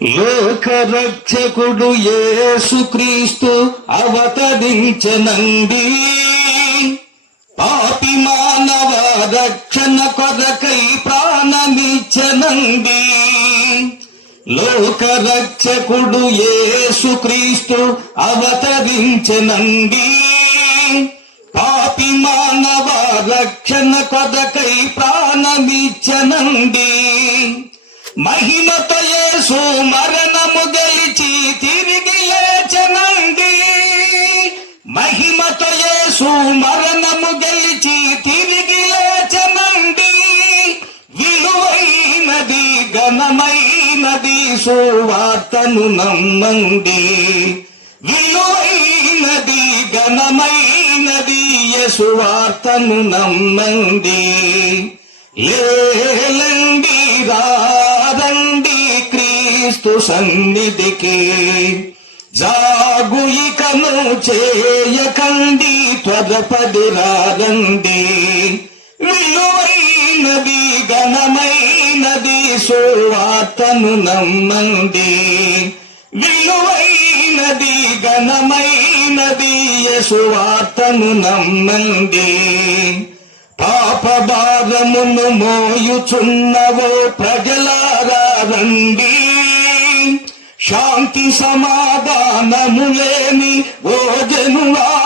లోకరక్షకుడు యేసుక్రీస్తు అవతరించనండి పాపి మానవ రక్షణ కొరకై ప్రాణమిచ్చనండి లోకరక్షకుడు యేసుక్రీస్తు అవతరించనండి పాపి మానవ రక్షణ కొరకై ప్రాణమిచ్చనండి మహిమతో యేసు మరణము గెలిచి తిరిగి లేచనండి. మహిమతో యేసు మరణము గెలిచి తిరిగి లేచనండి. విలువైనది ఘనమైనది సువార్తను నమ్మండి. విలువైనది ఘనమైనది యసువార్తను నమ్మండి. లేలండి రండి క్రీస్తు సన్నిధికి. జాగు ఇకను చేయకండి త్వరపది రారండి. విలువైనది ఘనమైనది సువార్తను నమ్మండి. విలువైనది ఘనమైనది యసువార్తను నమ్మండి. పాప మోయుచున్నవో ప్రజలారా రండి. శాంతి సమాధానము లేని భోజను రండి